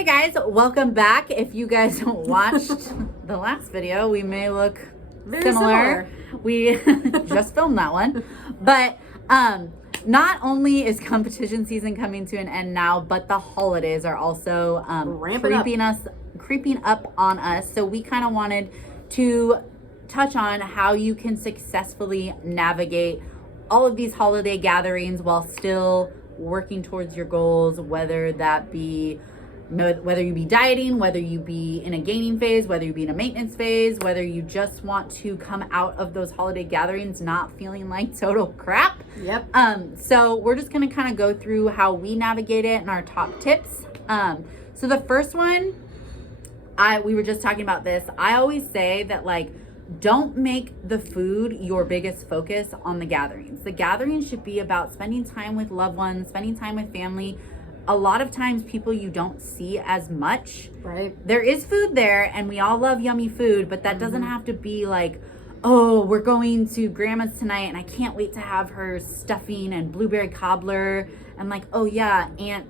Hey guys, welcome back. If you guys watched the last video, we may look Very similar. We just filmed that one. But not only is competition season coming to an end now, but the holidays are also creeping up on us. So we kind of wanted to touch on how you can successfully navigate all of these holiday gatherings while still working towards your goals, whether that be whether you be dieting, whether you be in a gaining phase, whether you be in a maintenance phase, whether you just want to come out of those holiday gatherings not feeling like total crap. Yep. So we're just going to kind of go through how we navigate it and our top tips. So the first one, we were just talking about this. I always say that, like, don't make the food your biggest focus on the gatherings. The gatherings should be about spending time with loved ones, spending time with family. A lot of times people you don't see as much. Right. There is food there and we all love yummy food, but that doesn't have to be like, oh, we're going to grandma's tonight and I can't wait to have her stuffing and blueberry cobbler. And like, oh yeah, Aunt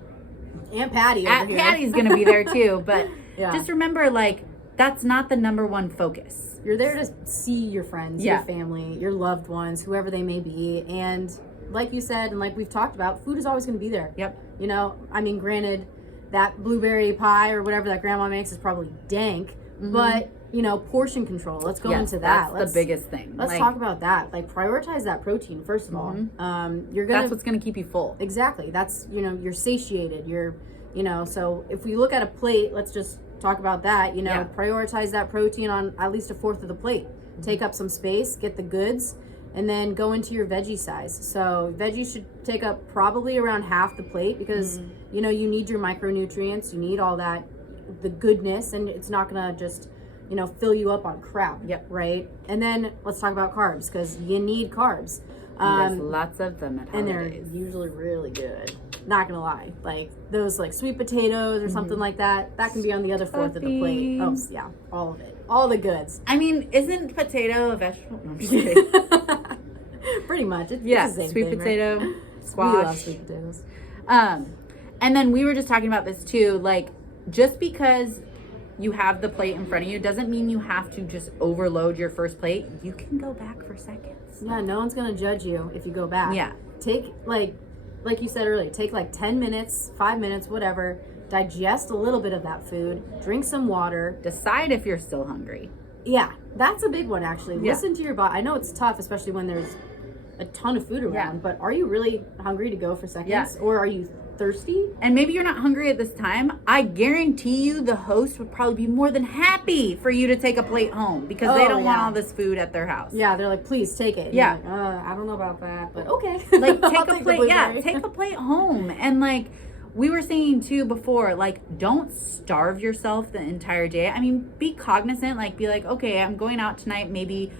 Patty Patty's going to be there too. But Yeah. just remember, like, that's not the number one focus. You're there to see your friends, your family, your loved ones, whoever they may be. And like you said, and like we've talked about, food is always going to be there. Yep. You know, I mean, granted, that blueberry pie or whatever that grandma makes is probably dank, but, you know, portion control. Let's go into that. That's the biggest thing. Let's talk about that. Like, prioritize that protein, first of all. That's what's going to keep you full. Exactly. That's, you know, you're satiated. You're, you know, so if we look at a plate, let's just talk about that. You know, prioritize that protein on at least a fourth of the plate. Take up some space, get the goods, and then go into your veggie size. So veggies should take up probably around half the plate because, you know, you need your micronutrients, you need all that, the goodness, and it's not gonna just, you know, fill you up on crap. Yep. Right? And then let's talk about carbs because you need carbs. There's lots of them at holidays. And they're usually really good. Not gonna lie. Like those like sweet potatoes or something like that, that can be on the other fourth of the plate. Oh yeah, all of it. All the goods. I mean, isn't potato a vegetable? No, I'm just kidding. Pretty much. It's the same sweet thing, potato, right? squash. We love sweet potatoes. And then we were just talking about this too. Like, just because you have the plate in front of you doesn't mean you have to just overload your first plate. You can go back for seconds. Yeah, no one's gonna judge you if you go back. Yeah. Take like you said earlier, take like 10 minutes, 5 minutes, whatever. Digest a little bit of that food. Drink some water. Decide if you're still hungry. Yeah, that's a big one actually. Yeah. Listen to your body. I know it's tough, especially when there's a ton of food around, but are you really hungry to go for seconds? Yeah. Or are you thirsty? And maybe you're not hungry at this time. I guarantee you the host would probably be more than happy for you to take a plate home because they don't want all this food at their house. Yeah, they're like, please take it. And yeah. you're like, I don't know about that, but okay. Like, take a plate. Yeah, take a plate home. And like we were saying too before, like, don't starve yourself the entire day. I mean, be cognizant, like, be like, okay, I'm going out tonight, maybe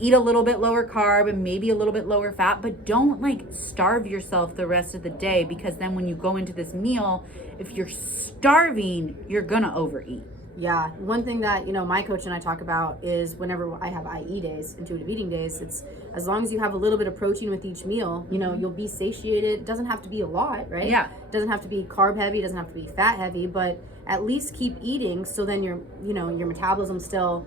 eat a little bit lower carb and maybe a little bit lower fat, but don't like starve yourself the rest of the day, because then when you go into this meal, if you're starving, you're gonna overeat. Yeah, one thing that, you know, my coach and I talk about is whenever I have IE days, intuitive eating days, it's as long as you have a little bit of protein with each meal, you know, you'll be satiated. It doesn't have to be a lot, right? Yeah. It doesn't have to be carb heavy, it doesn't have to be fat heavy, but at least keep eating so then your, you know, your metabolism's still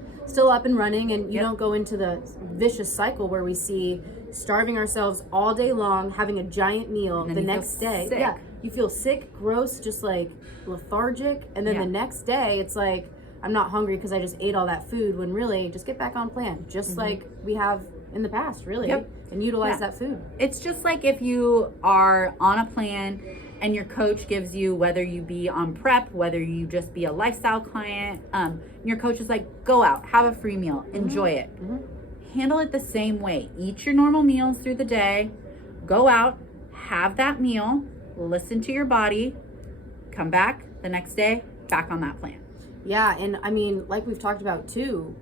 up and running, and you don't go into the vicious cycle where we see starving ourselves all day long, having a giant meal the next day. Sick. Yeah. You feel sick, gross, just like lethargic, and then the next day it's like, I'm not hungry because I just ate all that food, when really just get back on plan, just like we have in the past, really, and utilize that food. It's just like if you are on a plan and your coach gives you, whether you be on prep, whether you just be a lifestyle client, your coach is like, go out, have a free meal, enjoy it. Handle it the same way. Eat your normal meals through the day, go out, have that meal, listen to your body, come back the next day, back on that plan. Yeah, and I mean, like we've talked about too,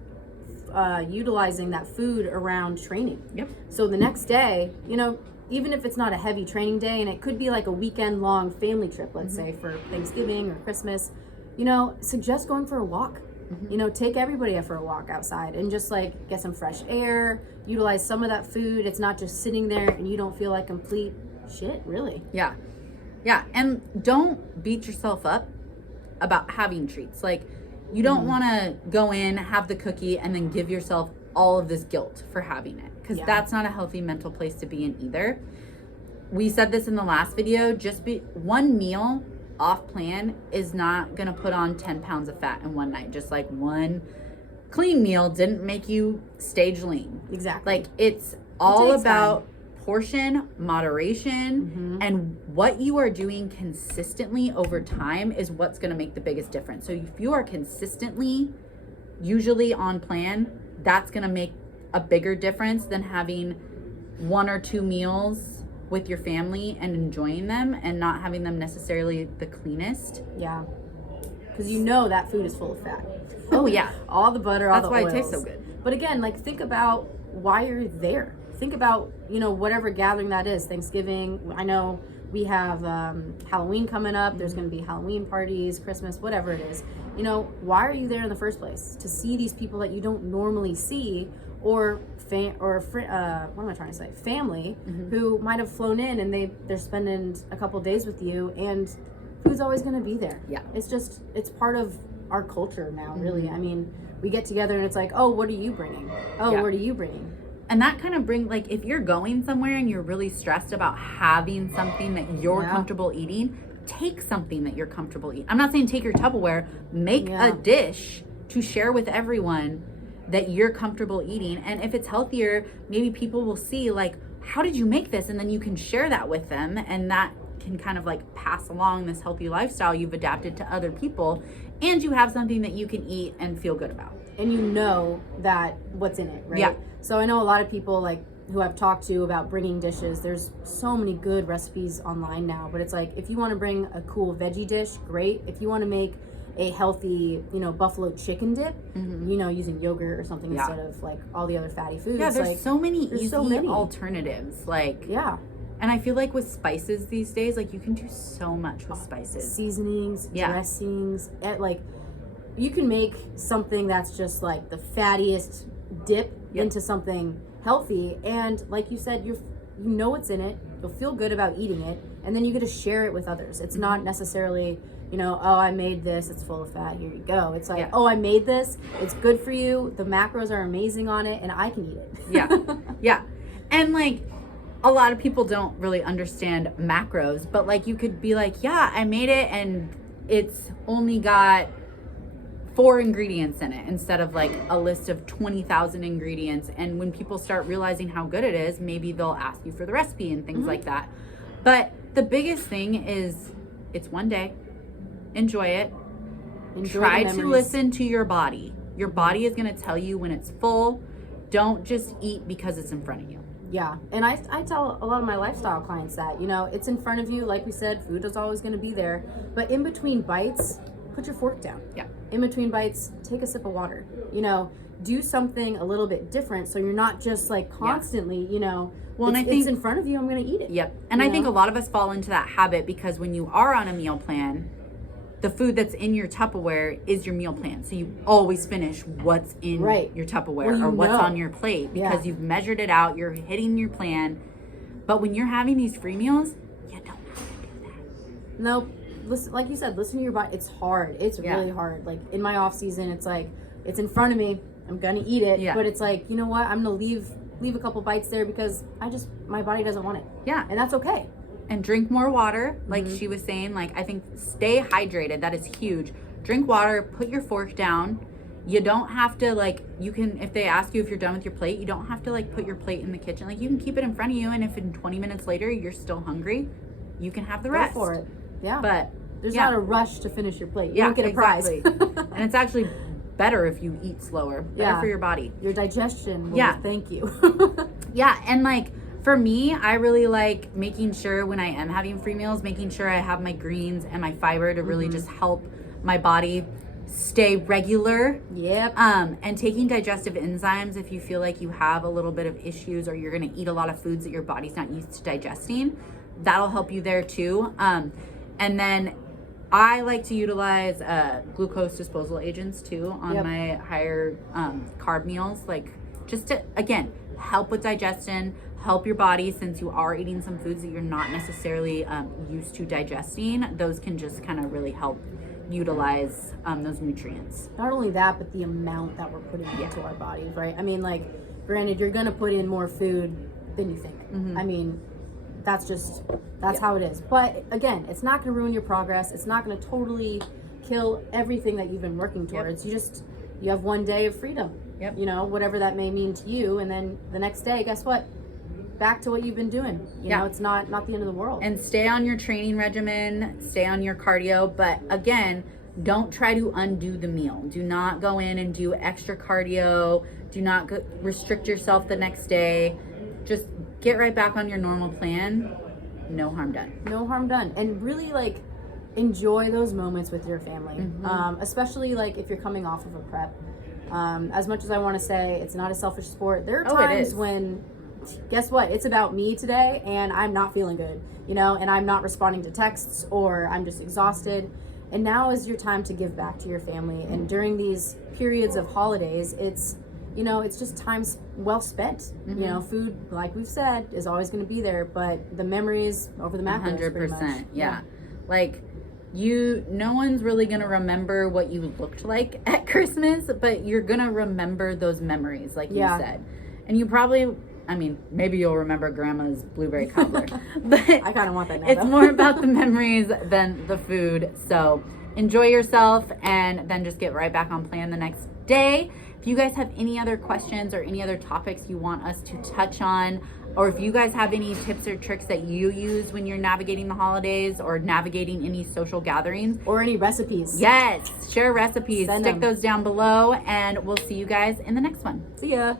utilizing that food around training. Yep. So the next day, you know, even if it's not a heavy training day, and it could be like a weekend long family trip, let's say for Thanksgiving or Christmas, you know, suggest going for a walk. You know, take everybody for a walk outside and just like get some fresh air, utilize some of that food. It's not just sitting there and you don't feel like complete shit, really. Yeah. And don't beat yourself up about having treats. Like, you don't want to go in, have the cookie, and then give yourself all of this guilt for having it, because that's not a healthy mental place to be in either. We said this in the last video, one meal off plan is not going to put on 10 pounds of fat in one night. Just like one clean meal didn't make you stage lean. Exactly. Like, it's all about portion, moderation, and what you are doing consistently over time is what's going to make the biggest difference. So if you are consistently, usually on plan, that's going to make a bigger difference than having 1 or 2 meals with your family and enjoying them and not having them necessarily the cleanest. Yeah. Because you know that food is full of fat. Oh, yeah. All the butter, all the oils. That's why it tastes so good. But again, like, think about why you're there. Think about, you know, whatever gathering that is. Thanksgiving. I know we have Halloween coming up. There's going to be Halloween parties, Christmas, whatever it is. You know, why are you there in the first place? To see these people that you don't normally see, or what am I trying to say? Family who might have flown in and they're spending a couple days with you, and food's always going to be there. Yeah. It's part of our culture now, really. I mean, we get together and it's like, oh, what are you bringing? Oh, what are you bringing? And that kind of like, if you're going somewhere and you're really stressed about having something that you're comfortable eating, take something that you're comfortable eating. I'm not saying take your Tupperware, make a dish to share with everyone that you're comfortable eating. And if it's healthier, maybe people will see, like, how did you make this? And then you can share that with them, and that can kind of like pass along this healthy lifestyle you've adapted to other people, and you have something that you can eat and feel good about. And you know that what's in it, right? Yeah. So I know a lot of people, like, who I've talked to about bringing dishes. There's so many good recipes online now, but it's like, if you want to bring a cool veggie dish, great. If you want to make a healthy, you know, buffalo chicken dip, you know, using yogurt or something instead of like all the other fatty foods. Yeah, there's like, so many easy alternatives. Like, and I feel like with spices these days, like, you can do so much with spices. Seasonings, dressings, like, you can make something that's just like the fattiest dip into something healthy, and like you said, you know what's in it, you'll feel good about eating it, and then you get to share it with others. It's not necessarily, you know, oh, I made this, it's full of fat, here you go. It's like, oh, I made this, it's good for you, the macros are amazing on it, and I can eat it. Yeah. And like, a lot of people don't really understand macros, but like, you could be like, yeah, I made it and it's only got 4 ingredients in it instead of like a list of 20,000 ingredients. And when people start realizing how good it is, maybe they'll ask you for the recipe and things like that. But the biggest thing is, it's one day. Enjoy it. Try to listen to your body. Your body is going to tell you when it's full. Don't just eat because it's in front of you. Yeah. And I tell a lot of my lifestyle clients that, you know, it's in front of you. Like we said, food is always going to be there. But in between bites, put your fork down. Yeah. In between bites, take a sip of water. You know, do something a little bit different so you're not just like constantly, you know, well, and I think it's in front of you, I'm going to eat it. Yep. And I think a lot of us fall into that habit because when you are on a meal plan, the food that's in your Tupperware is your meal plan. So you always finish what's in your Tupperware or what's on your plate because you've measured it out, you're hitting your plan. But when you're having these free meals, you don't have to do that. Nope. Listen, like you said, listen to your body. It's hard. It's really hard. Like, in my off season, it's like, it's in front of me. I'm going to eat it. Yeah. But it's like, you know what? I'm going to leave a couple bites there because my body doesn't want it. Yeah. And that's okay. And drink more water, like she was saying. Like, I think stay hydrated. That is huge. Drink water. Put your fork down. You don't have to, like, you can, if they ask you if you're done with your plate, you don't have to, like, put your plate in the kitchen. Like, you can keep it in front of you, and if in 20 minutes later you're still hungry, you can have the rest. Go for it. Yeah. But there's not a rush to finish your plate. You don't get a prize. And it's actually better if you eat slower. Better for your body. Your digestion will thank you. And like, for me, I really like making sure when I am having free meals, making sure I have my greens and my fiber to really just help my body stay regular. Yep. And taking digestive enzymes if you feel like you have a little bit of issues or you're going to eat a lot of foods that your body's not used to digesting, that'll help you there too. And then I like to utilize glucose disposal agents too on my higher carb meals, like just to, again, help with digestion, help your body since you are eating some foods that you're not necessarily used to digesting. Those can just kind of really help utilize those nutrients. Not only that, but the amount that we're putting into our bodies, right? I mean, like, granted, you're going to put in more food than you think. I mean, that's how it is. But again, it's not going to ruin your progress. It's not going to totally kill everything that you've been working towards. You have one day of freedom, you know, whatever that may mean to you. And then the next day, guess what? Back to what you've been doing. You know, it's not the end of the world. And stay on your training regimen, stay on your cardio, but again, don't try to undo the meal. Do not go in and do extra cardio. Do not restrict yourself the next day. Just get right back on your normal plan. No harm done. No harm done. And really, like, enjoy those moments with your family, especially like if you're coming off of a prep. As much as I want to say it's not a selfish sport, there are times when, guess what, it's about me today and I'm not feeling good, you know, and I'm not responding to texts, or I'm just exhausted. And now is your time to give back to your family. And during these periods of holidays, it's, you know, it's just time well spent. You know, food, like we've said, is always going to be there, but the memories over the macros. 100%. Yeah. Like, no one's really going to remember what you looked like at Christmas, but you're going to remember those memories, like you said. And you probably, I mean, maybe you'll remember grandma's blueberry cobbler, but I kind of want that now. It's more about the memories than the food. So enjoy yourself and then just get right back on plan the next day. If you guys have any other questions or any other topics you want us to touch on, or if you guys have any tips or tricks that you use when you're navigating the holidays or navigating any social gatherings, or any recipes, share recipes. Stick those down below, and we'll see you guys in the next one. See ya.